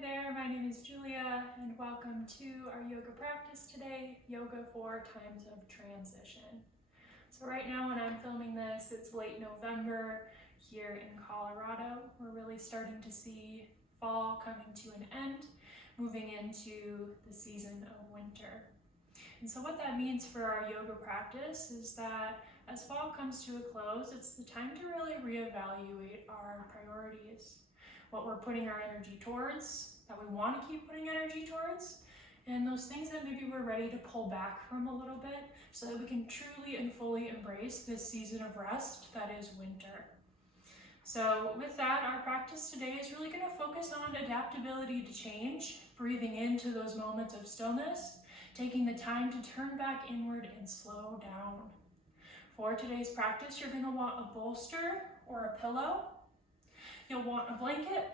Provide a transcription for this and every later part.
there, my name is Julia and welcome to our yoga practice today, Yoga for Times of Transition. So right now when I'm filming this, it's late November here in Colorado. We're really starting to see fall coming to an end, moving into the season of winter. And so what that means for our yoga practice is that as fall comes to a close, it's the time to really reevaluate our priorities, what we're putting our energy towards, that we want to keep putting energy towards, and those things that maybe we're ready to pull back from a little bit so that we can truly and fully embrace this season of rest that is winter. So with that, our practice today is really going to focus on adaptability to change, breathing into those moments of stillness, taking the time to turn back inward and slow down. For today's practice, you're going to want a bolster or a pillow. You'll want a blanket.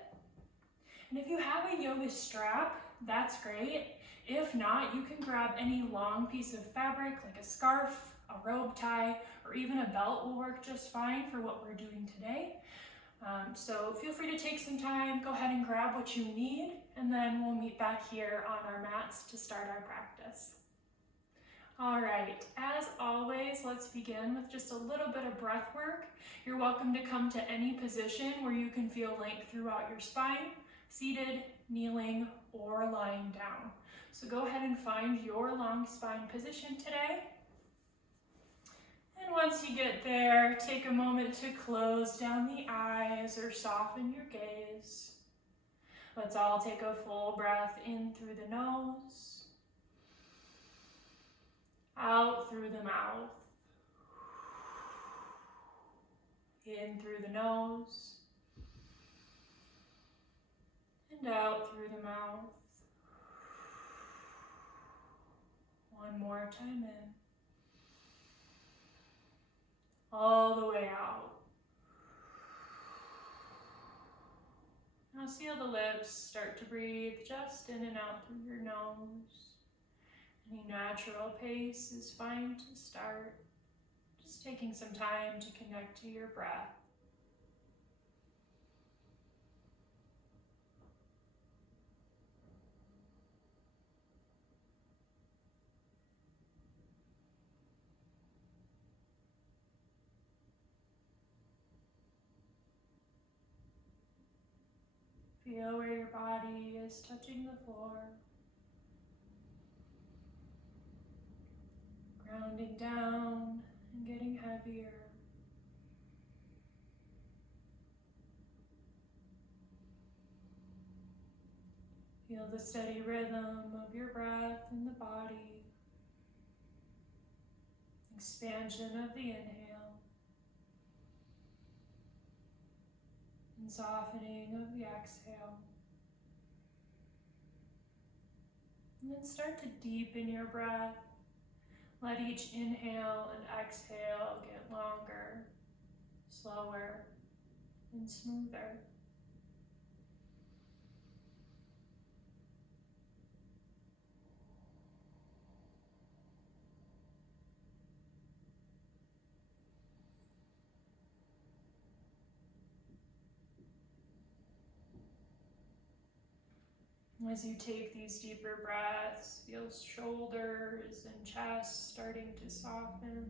And if you have a yoga strap, that's great. If not, you can grab any long piece of fabric like a scarf, a robe tie, or even a belt will work just fine for what we're doing today. So feel free to take some time, go ahead and grab what you need, and then we'll meet back here on our mats to start our practice. All right, as always, let's begin with just a little bit of breath work. You're welcome to come to any position where you can feel length throughout your spine, seated, kneeling, or lying down. So go ahead and find your long spine position today. And once you get there, take a moment to close down the eyes or soften your gaze. Let's all take a full breath in through the nose, out through the mouth, in through the nose, and out through the mouth. One more time in, all the way out. Now seal the lips, start to breathe just in and out through your nose. Any natural pace is fine to start. Just taking some time to connect to your breath. Feel where your body is touching the floor. Grounding down and getting heavier. Feel the steady rhythm of your breath in the body. Expansion of the inhale. And softening of the exhale. And then start to deepen your breath. Let each inhale and exhale get longer, slower, and smoother. As you take these deeper breaths, feel shoulders and chest starting to soften.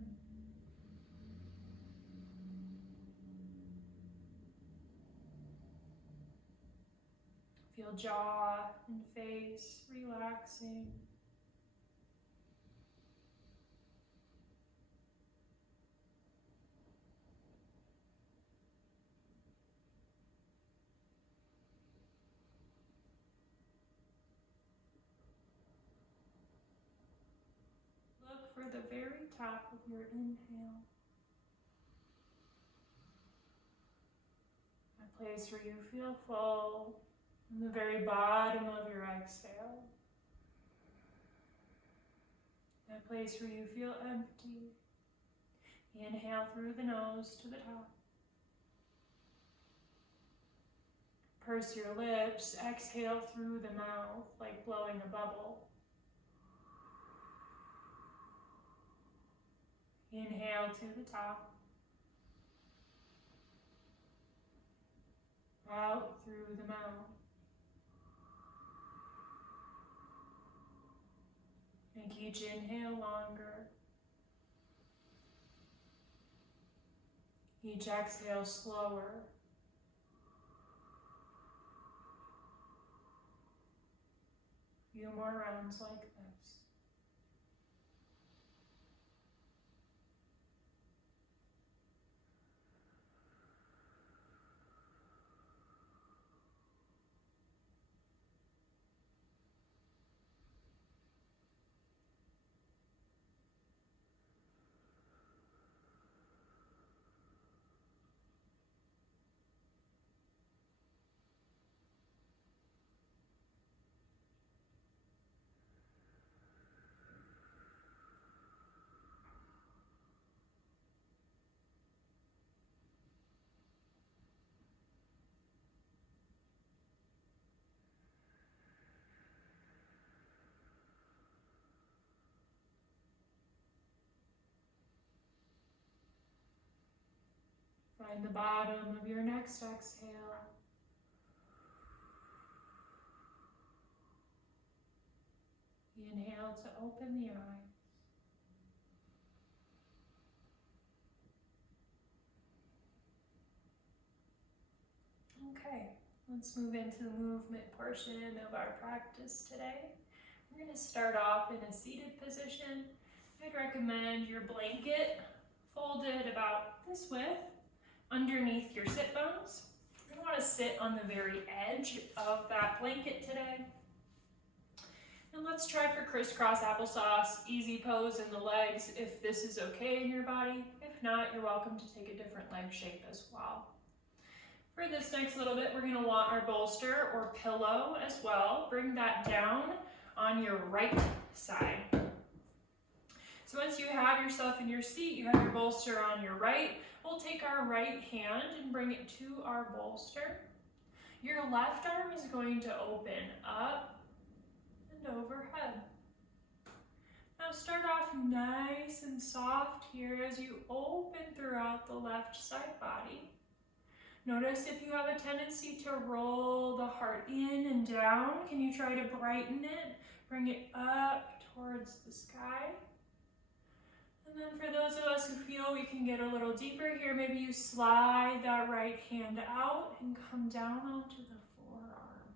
Feel jaw and face relaxing. Look for the very top of your inhale. A place where you feel full, and the very bottom of your exhale. A place where you feel empty. Inhale through the nose to the top. Purse your lips, exhale through the mouth like blowing a bubble. Inhale to the top. Out through the mouth. Make each inhale longer. Each exhale slower. A few more rounds like this. Find the bottom of your next exhale. Inhale to open the eyes. Okay, let's move into the movement portion of our practice today. We're going to start off in a seated position. I'd recommend your blanket folded about this width underneath your sit bones. You want to sit on the very edge of that blanket today. And let's try for crisscross applesauce, easy pose in the legs if this is okay in your body. If not, you're welcome to take a different leg shape as well. For this next little bit, we're going to want our bolster or pillow as well. Bring that down on your right side. So once you have yourself in your seat, you have your bolster on your right, we'll take our right hand and bring it to our bolster. Your left arm is going to open up and overhead. Now start off nice and soft here as you open throughout the left side body. Notice if you have a tendency to roll the heart in and down, can you try to brighten it? Bring it up towards the sky. And then for those of us who feel we can get a little deeper here, maybe you slide that right hand out and come down onto the forearm.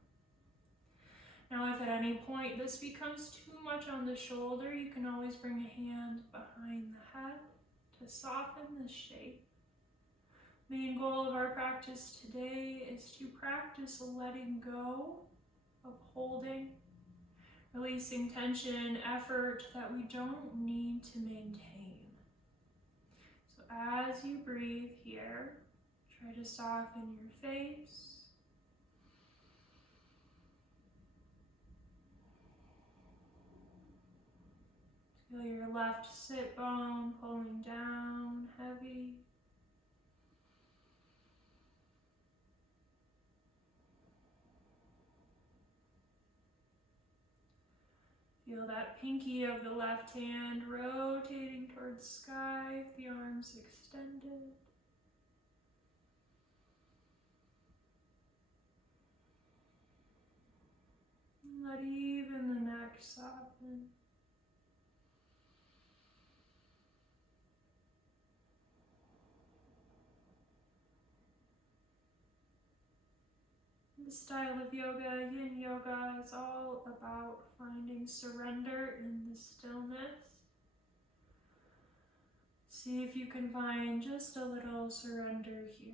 Now if at any point this becomes too much on the shoulder, you can always bring a hand behind the head to soften the shape. Main goal of our practice today is to practice letting go of holding, releasing tension, effort that we don't need to maintain. So as you breathe here, try to soften your face. Feel your left sit bone pulling down, heavy. Feel that pinky of the left hand rotating towards sky, the arms extended. Let even the neck soften. This style of yoga, yin yoga, is all about finding surrender in the stillness. See if you can find just a little surrender here.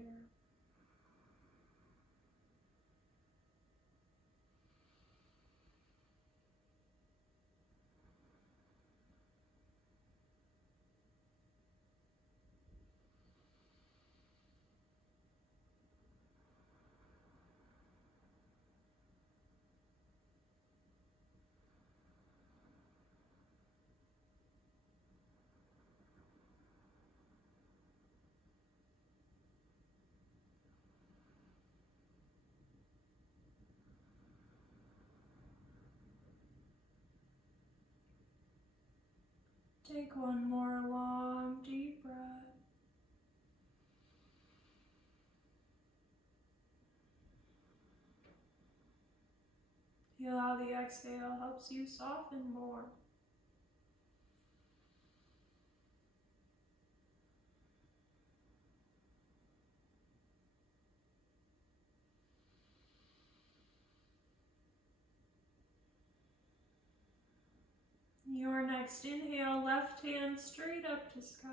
Take one more long, deep breath. Feel how the exhale helps you soften more. Your next inhale, left hand straight up to sky.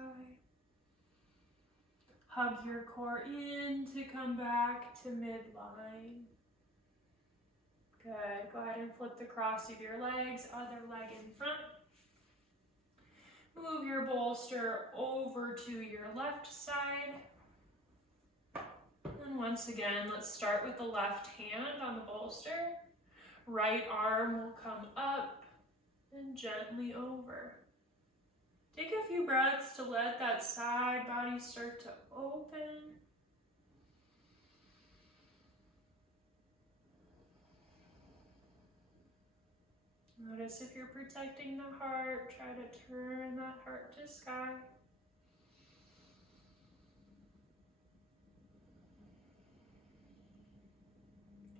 Hug your core in to come back to midline. Good. Go ahead and flip the cross of your legs, other leg in front. Move your bolster over to your left side. And once again, let's start with the left hand on the bolster. Right arm will come up and gently over. Take a few breaths to let that side body start to open. Notice if you're protecting the heart, try to turn that heart to sky.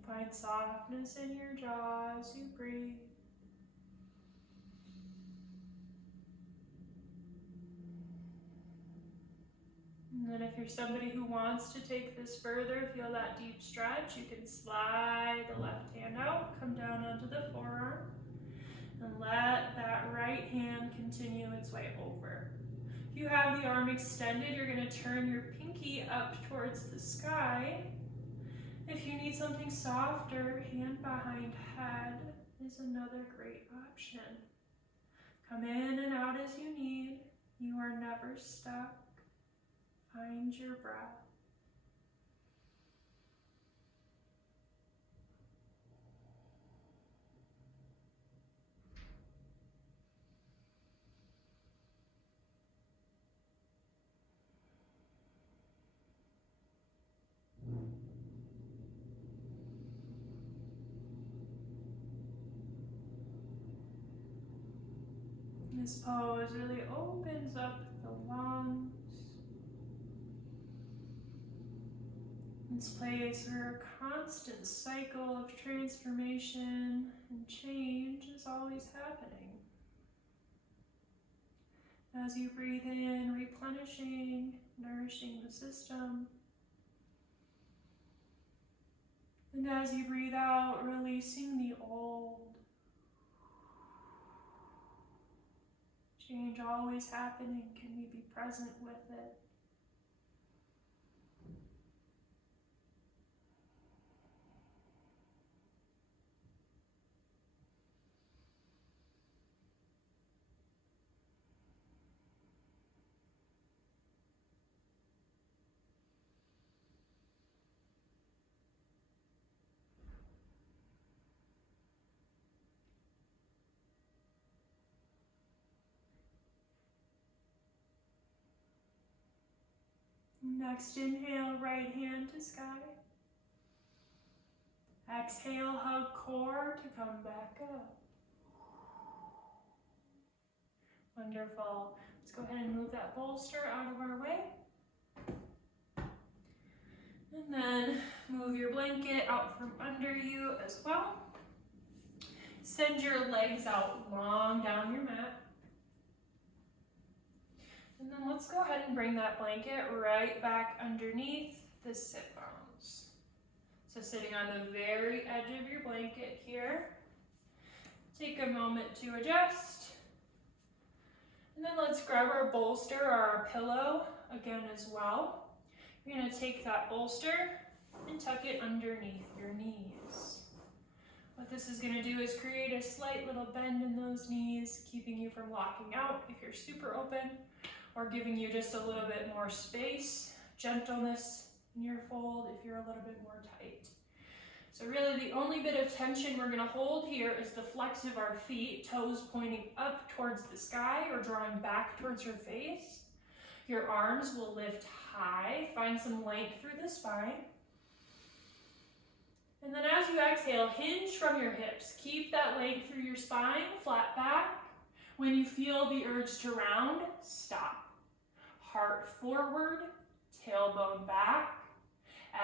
Find softness in your jaw as you breathe. And then if you're somebody who wants to take this further, feel that deep stretch, you can slide the left hand out, come down onto the forearm, and let that right hand continue its way over. If you have the arm extended, you're going to turn your pinky up towards the sky. If you need something softer, hand behind head is another great option. Come in and out as you need. You are never stuck. Find your breath. This pose really opens up the lungs. This place where a constant cycle of transformation and change is always happening. As you breathe in, replenishing, nourishing the system. And as you breathe out, releasing the old. Change always happening. Can we be present with it? Next inhale, right hand to sky. Exhale, hug core to come back up. Wonderful. Let's go ahead and move that bolster out of our way. And then move your blanket out from under you as well. Send your legs out long down your mat. And then let's go ahead and bring that blanket right back underneath the sit bones. So sitting on the very edge of your blanket here. Take a moment to adjust. And then let's grab our bolster or our pillow again as well. You're going to take that bolster and tuck it underneath your knees. What this is going to do is create a slight little bend in those knees, keeping you from locking out if you're super open, or giving you just a little bit more space, gentleness in your fold if you're a little bit more tight. So really the only bit of tension we're going to hold here is the flex of our feet, toes pointing up towards the sky or drawing back towards your face. Your arms will lift high, find some length through the spine. And then as you exhale, hinge from your hips. Keep that length through your spine, flat back. When you feel the urge to round, stop. Heart forward, tailbone back.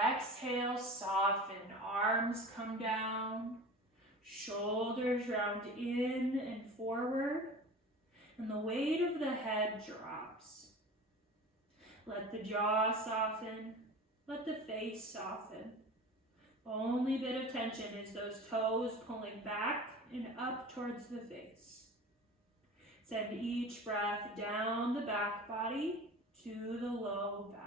Exhale, soften, arms come down. Shoulders round in and forward. And the weight of the head drops. Let the jaw soften. Let the face soften. Only bit of tension is those toes pulling back and up towards the face. Send each breath down the back body to the low back.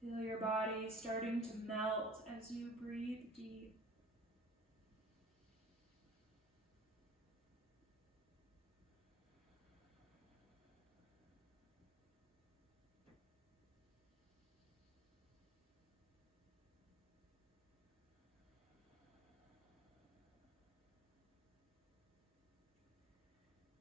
Feel your body starting to melt as you breathe deep.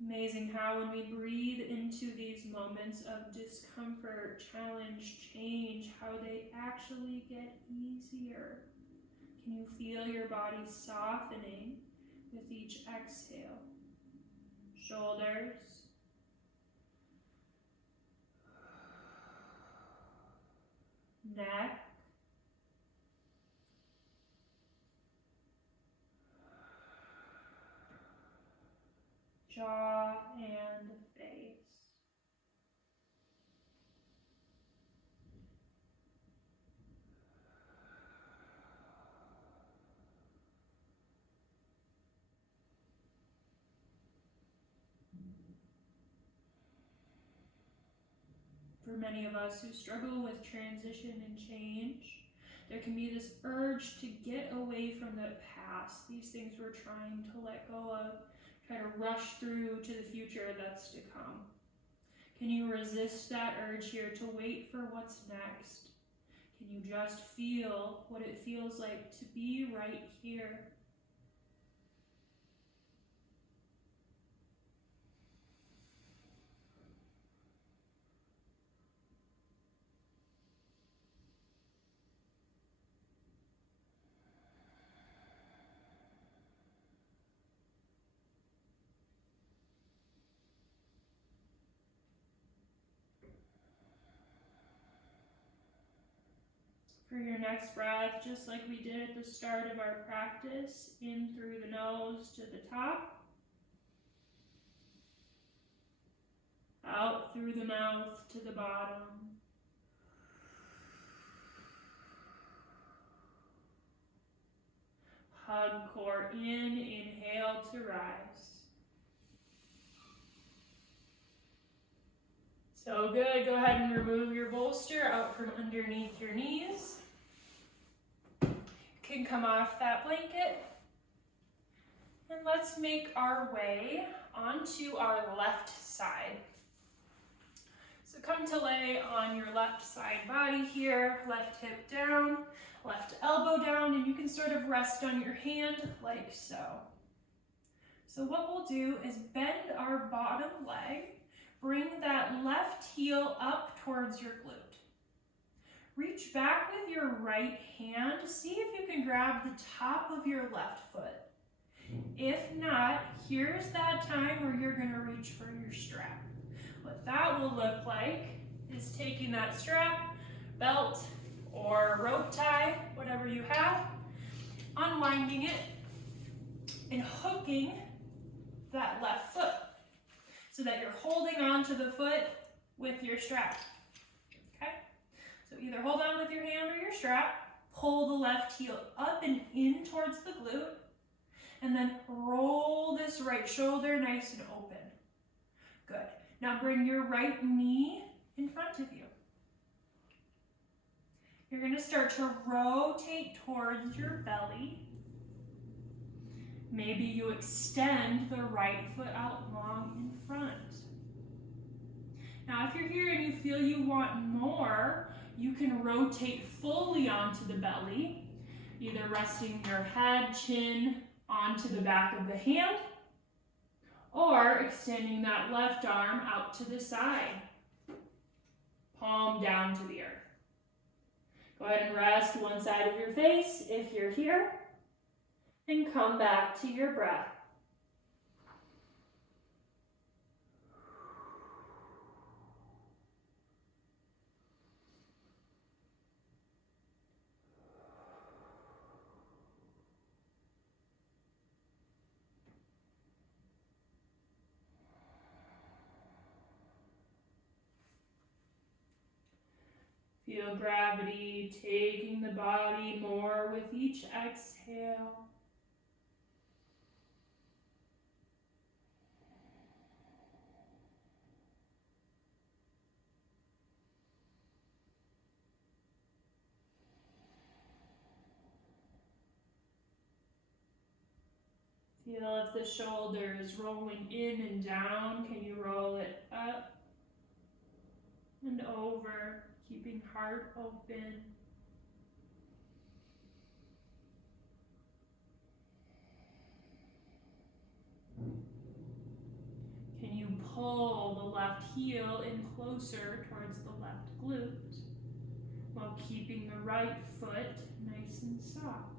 Amazing how when we breathe into these moments of discomfort, challenge, change, how they actually get easier. Can you feel your body softening with each exhale? Shoulders, neck, jaw, and face. For many of us who struggle with transition and change, there can be this urge to get away from the past, these things we're trying to let go of, try to rush through to the future that's to come. Can you resist that urge here to wait for what's next? Can you just feel what it feels like to be right here? For your next breath, just like we did at the start of our practice, in through the nose to the top, out through the mouth to the bottom. Hug core in, inhale to rise. So good, go ahead and remove your bolster out from underneath your knees. You can come off that blanket. And let's make our way onto our left side. So come to lay on your left side body here, left hip down, left elbow down, and you can sort of rest on your hand like so. So what we'll do is bend our bottom leg, bring that left heel up towards your glute. Reach back with your right hand, see if you can grab the top of your left foot. If not, here's that time where you're gonna reach for your strap. What that will look like is taking that strap, belt, or rope tie, whatever you have, unwinding it, and hooking that left foot so that you're holding on to the foot with your strap, okay? So either hold on with your hand or your strap, pull the left heel up and in towards the glute, and then roll this right shoulder nice and open. Good. Now bring your right knee in front of you. You're going to start to rotate towards your belly. Maybe you extend the right foot out long in front. Now if you're here and you feel you want more, you can rotate fully onto the belly, either resting your head, chin onto the back of the hand, or extending that left arm out to the side, palm down to the earth. Go ahead and rest one side of your face if you're here, and come back to your breath. Feel gravity taking the body more with each exhale. Feel if the shoulder is rolling in and down. Can you roll it up and over, keeping heart open? Can you pull the left heel in closer towards the left glute while keeping the right foot nice and soft?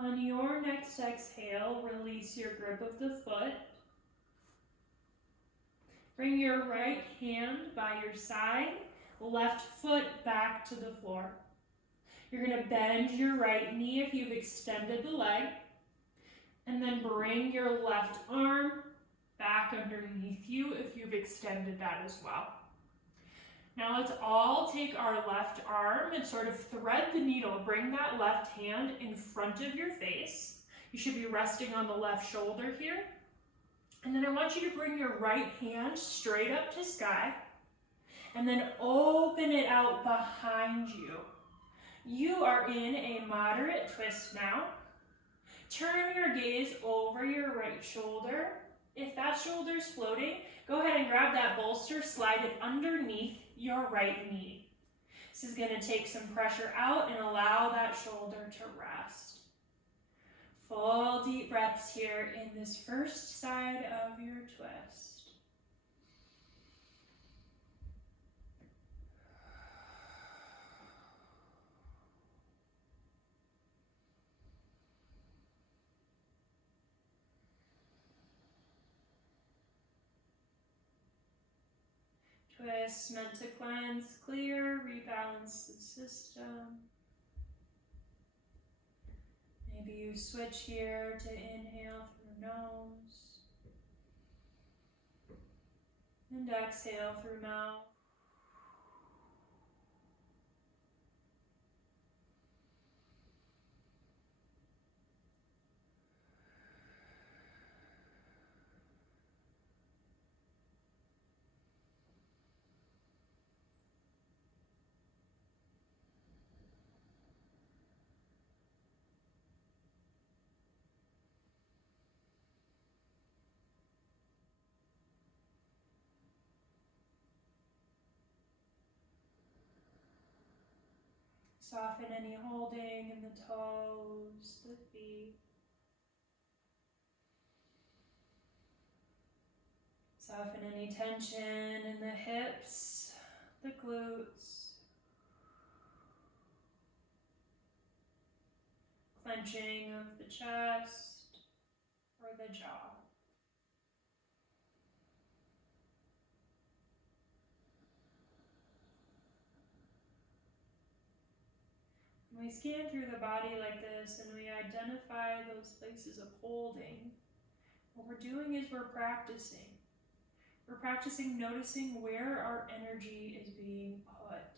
On your next exhale, release your grip of the foot. Bring your right hand by your side, left foot back to the floor. You're going to bend your right knee if you've extended the leg, and then bring your left arm back underneath you if you've extended that as well. Now let's all take our left arm and sort of thread the needle. Bring that left hand in front of your face. You should be resting on the left shoulder here. And then I want you to bring your right hand straight up to sky and then open it out behind you. You are in a moderate twist now. Turn your gaze over your right shoulder. If that shoulder's floating, go ahead and grab that bolster, slide it underneath your right knee. This is going to take some pressure out and allow that shoulder to rest. Full deep breaths here in this first side of your twist. Twist meant to cleanse, clear, rebalance the system. Maybe you switch here to inhale through nose and exhale through mouth. Soften any holding in the toes, the feet. Soften any tension in the hips, the glutes. Clenching of the chest or the jaw. When we scan through the body like this and we identify those places of holding, what we're doing is we're practicing. We're practicing noticing where our energy is being put.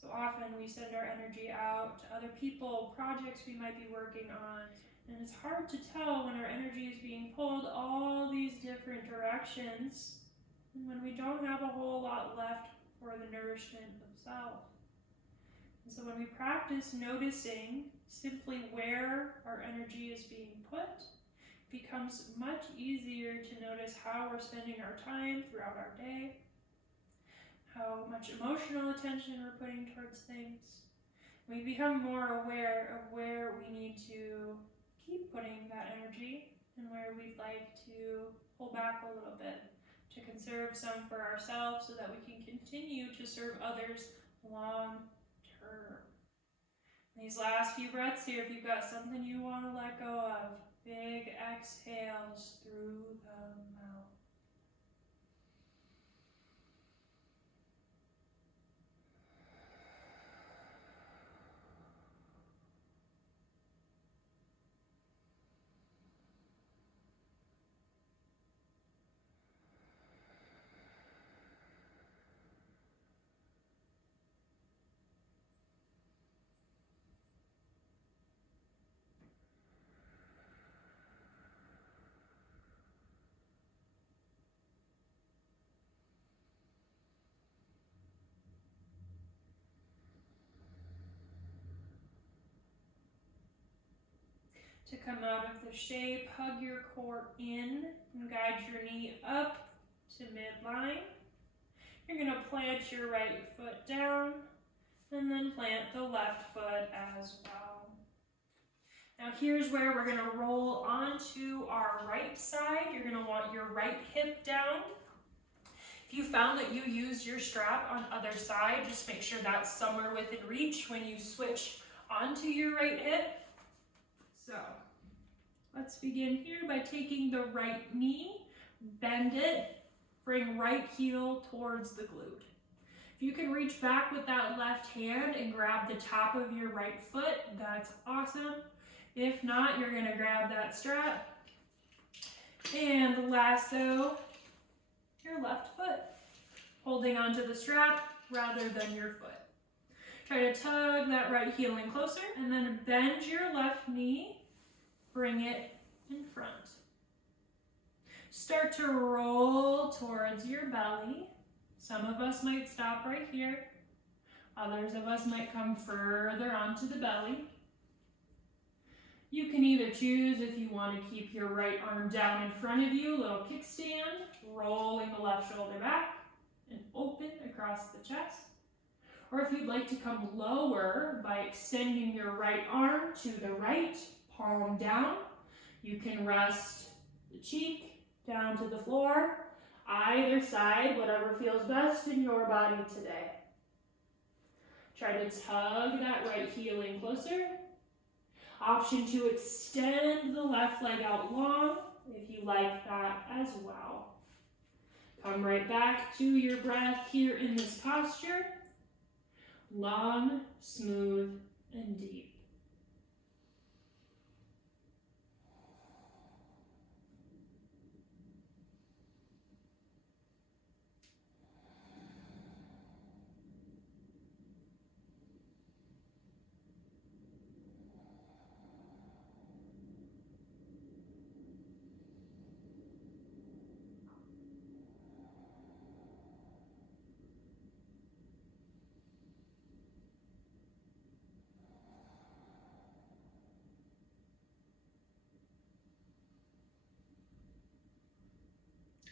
So often we send our energy out to other people, projects we might be working on, and it's hard to tell when our energy is being pulled all these different directions and when we don't have a whole lot left for the nourishment of self. And so when we practice noticing simply where our energy is being put, it becomes much easier to notice how we're spending our time throughout our day, how much emotional attention we're putting towards things. We become more aware of where we need to keep putting that energy and where we'd like to pull back a little bit to conserve some for ourselves so that we can continue to serve others long term. These last few breaths here, if you've got something you want to let go of, big exhales through the mouth. To come out of the shape, hug your core in and guide your knee up to midline. You're going to plant your right foot down and then plant the left foot as well. Now here's where we're going to roll onto our right side. You're going to want your right hip down. If you found that you used your strap on other side, just make sure that's somewhere within reach when you switch onto your right hip. So let's begin here by taking the right knee, bend it, bring right heel towards the glute. If you can reach back with that left hand and grab the top of your right foot, that's awesome. If not, you're going to grab that strap and lasso your left foot, holding onto the strap rather than your foot. Try to tug that right heel in closer and then bend your left knee, bring it in front. Start to roll towards your belly. Some of us might stop right here. Others of us might come further onto the belly. You can either choose if you want to keep your right arm down in front of you, little kickstand, rolling the left shoulder back and open across the chest. Or if you'd like to come lower by extending your right arm to the right, palm down, you can rest the cheek down to the floor, either side, whatever feels best in your body today. Try to tug that right heel in closer. Option to extend the left leg out long if you like that as well. Come right back to your breath here in this posture. Long, smooth, and deep.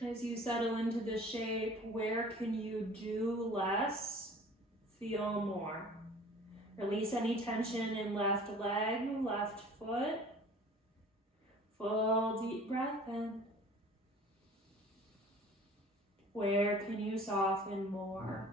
As you settle into the shape, where can you do less? Feel more. Release any tension in left leg, left foot. Full deep breath in. Where can you soften more?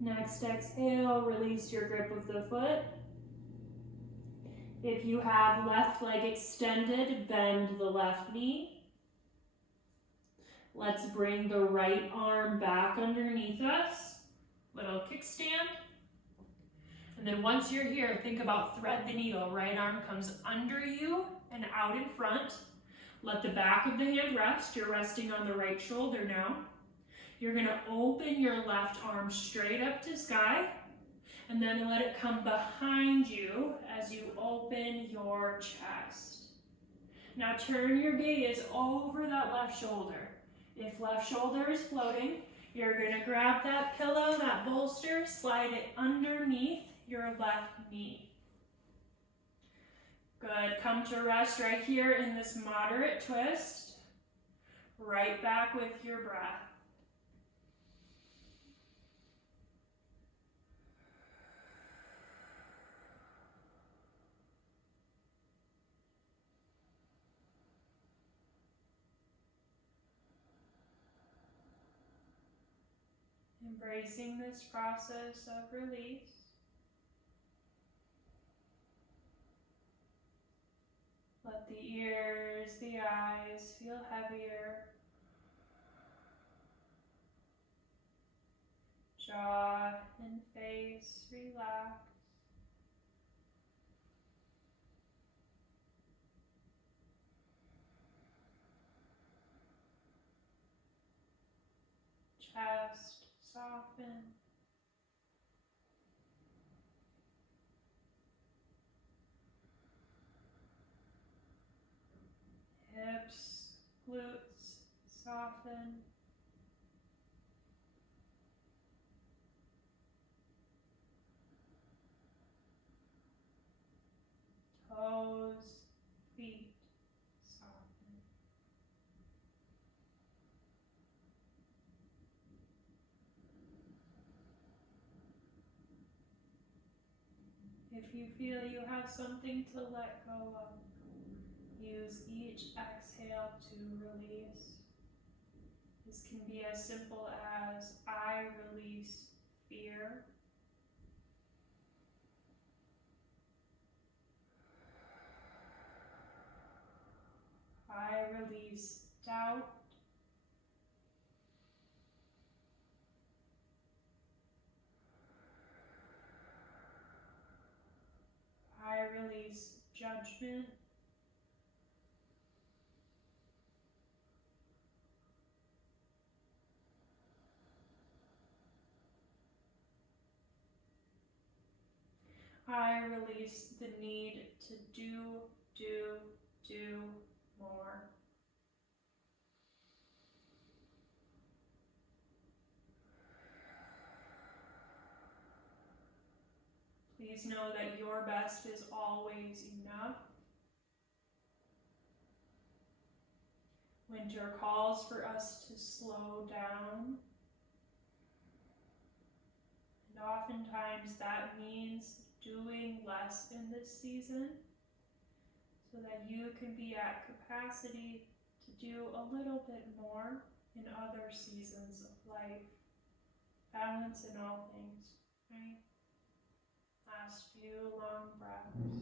Next exhale, release your grip of the foot. If you have left leg extended, bend the left knee. Let's bring the right arm back underneath us. Little kickstand. And then once you're here, think about thread the needle. Right arm comes under you and out in front. Let the back of the hand rest. You're resting on the right shoulder now. You're gonna open your left arm straight up to sky, and then let it come behind you as you open your chest. Now turn your gaze over that left shoulder. If left shoulder is floating, you're gonna grab that pillow, that bolster, slide it underneath your left knee. Good, come to rest right here in this moderate twist. Right back with your breath. Embracing this process of release. Let the ears, the eyes feel heavier. Jaw and face relax. Chest soften. Hips, glutes soften. Toes, feet soften. If you feel you have something to let go of, use each exhale to release. This can be as simple as I release fear. I release doubt. I release judgment. I release the need to do more. Please know that your best is always enough. Winter calls for us to slow down. And oftentimes that means doing less in this season so that you can be at capacity to do a little bit more in other seasons of life. Balance in all things, right? Last few long breaths.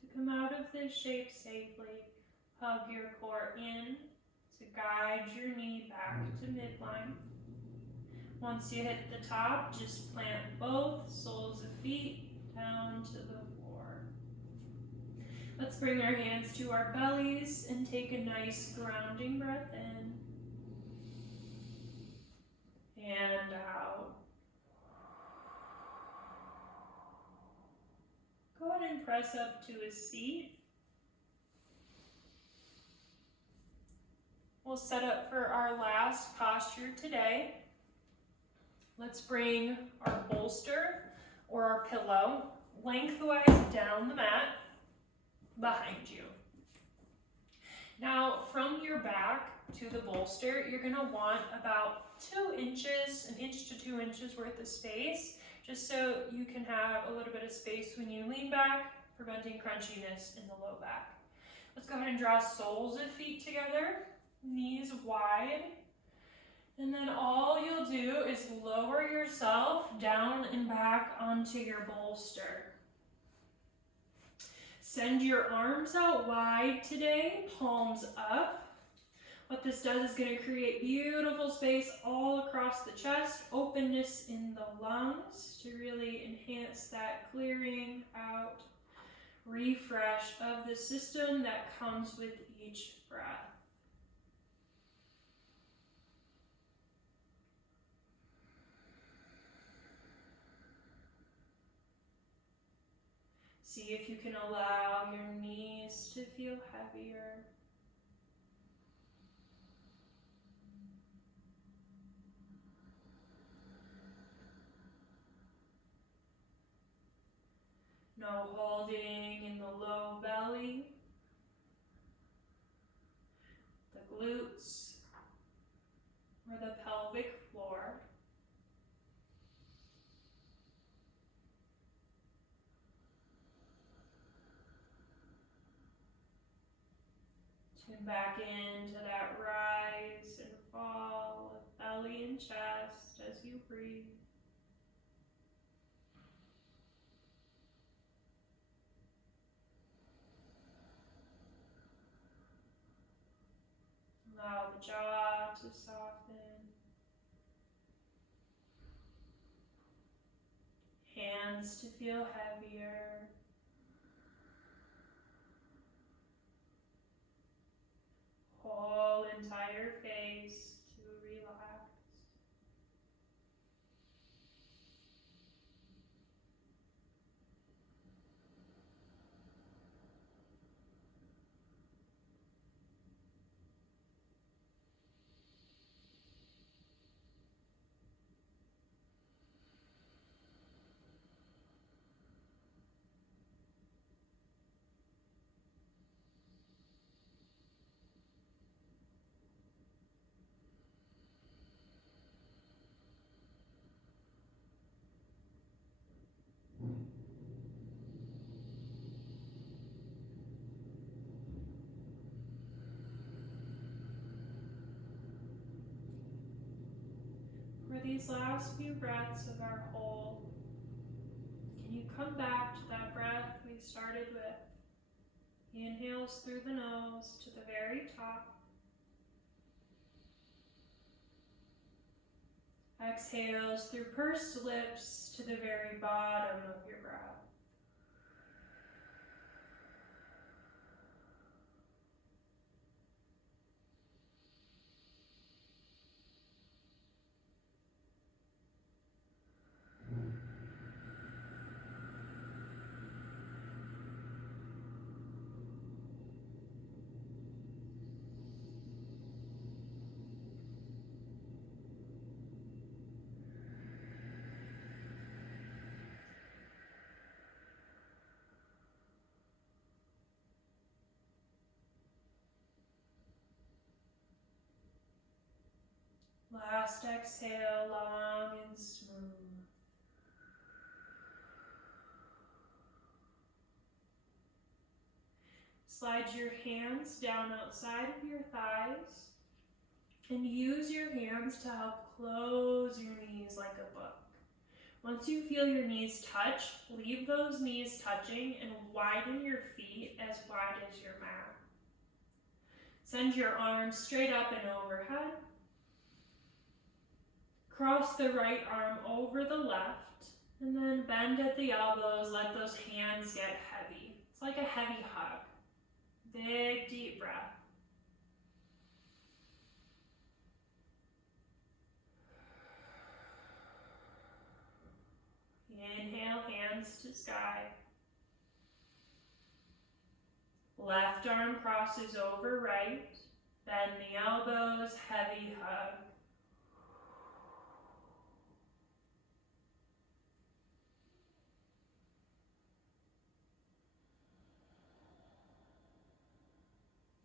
To come out of this shape safely, hug your core in to guide your knee back to midline. Once you hit the top, just plant both soles of feet down to the floor. Let's bring our hands to our bellies and take a nice grounding breath in and out. Go ahead and press up to a seat. We'll set up for our last posture today. Let's bring our bolster or our pillow lengthwise down the mat behind you. Now, from your back to the bolster, you're gonna want about 2 inches, 1 inch to 2 inches worth of space, just so you can have a little bit of space when you lean back, preventing crunchiness in the low back. Let's go ahead and draw soles of feet together, knees wide, and then all you'll do is lower yourself down and back onto your bolster. Send your arms out wide today, palms up. What this does is going to create beautiful space all across the chest, openness in the lungs to really enhance that clearing out, refresh of the system that comes with each breath. See if you can allow your knees to feel heavier. No holding in the low belly, the glutes, or the pelvic floor. Tune back into that rise and fall of belly and chest as you breathe. Allow the jaw to soften. Hands to feel heavier. Whole entire face to relax. For these last few breaths of our hold, can you come back to that breath we started with? The inhales through the nose to the very top. Exhales through pursed lips to the very bottom of your breath. Last exhale, long and smooth. Slide your hands down outside of your thighs and use your hands to help close your knees like a book. Once you feel your knees touch, leave those knees touching and widen your feet as wide as your mat. Send your arms straight up and overhead. Cross the right arm over the left, and then bend at the elbows, let those hands get heavy. It's like a heavy hug. Big, deep breath. Inhale, hands to sky. Left arm crosses over right. Bend the elbows, heavy hug.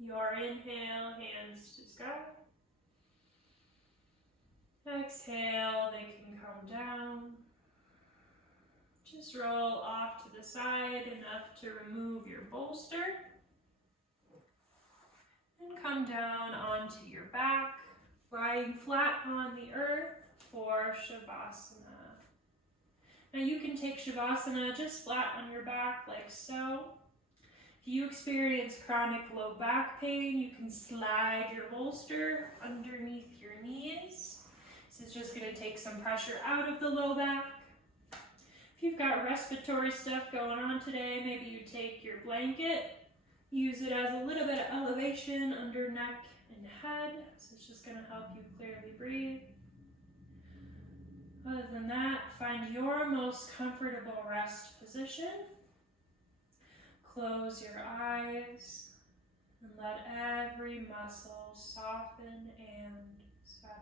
Your inhale, hands to sky. Exhale, they can come down. Just roll off to the side enough to remove your bolster. And come down onto your back, lying flat on the earth for Shavasana. Now you can take Shavasana just flat on your back like so. If you experience chronic low back pain, you can slide your bolster underneath your knees. This is just going to take some pressure out of the low back. If you've got respiratory stuff going on today, maybe you take your blanket, use it as a little bit of elevation under neck and head. So it's just going to help you clearly breathe. Other than that, find your most comfortable rest position. Close your eyes and let every muscle soften and settle.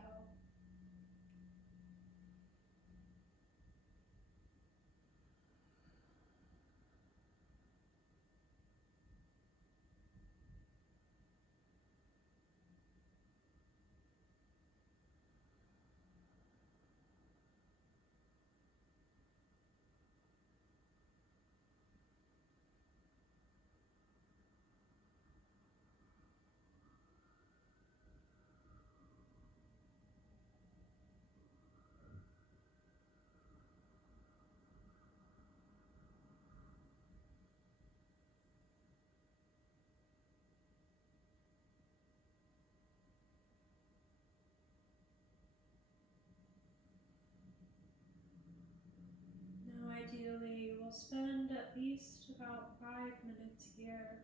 Ideally, we'll spend at least about 5 minutes here,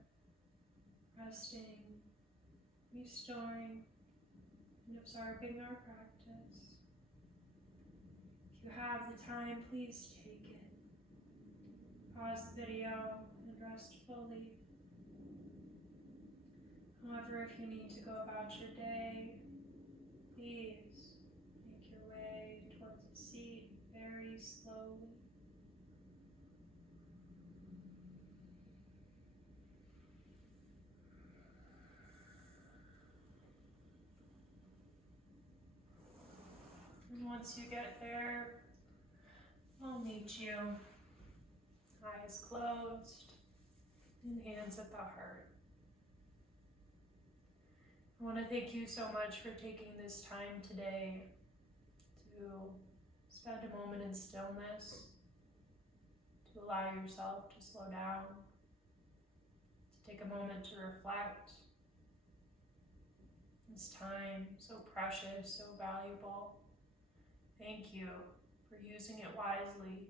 resting, restoring, and absorbing our practice. If you have the time, please take it. Pause the video and rest fully. However, if you need to go about your day, please make your way towards the seat very slowly. And once you get there, I'll meet you, eyes closed and hands at the heart. I want to thank you so much for taking this time today to spend a moment in stillness, to allow yourself to slow down, to take a moment to reflect. This time, so precious, so valuable. Thank you for using it wisely,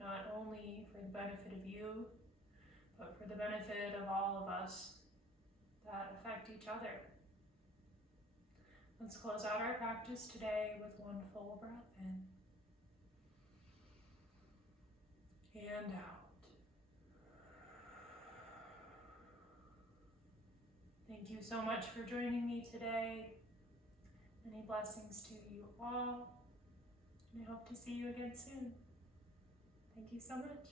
not only for the benefit of you, but for the benefit of all of us that affect each other. Let's close out our practice today with one full breath in and out. Thank you so much for joining me today. Many blessings to you all. And I hope to see you again soon. Thank you so much.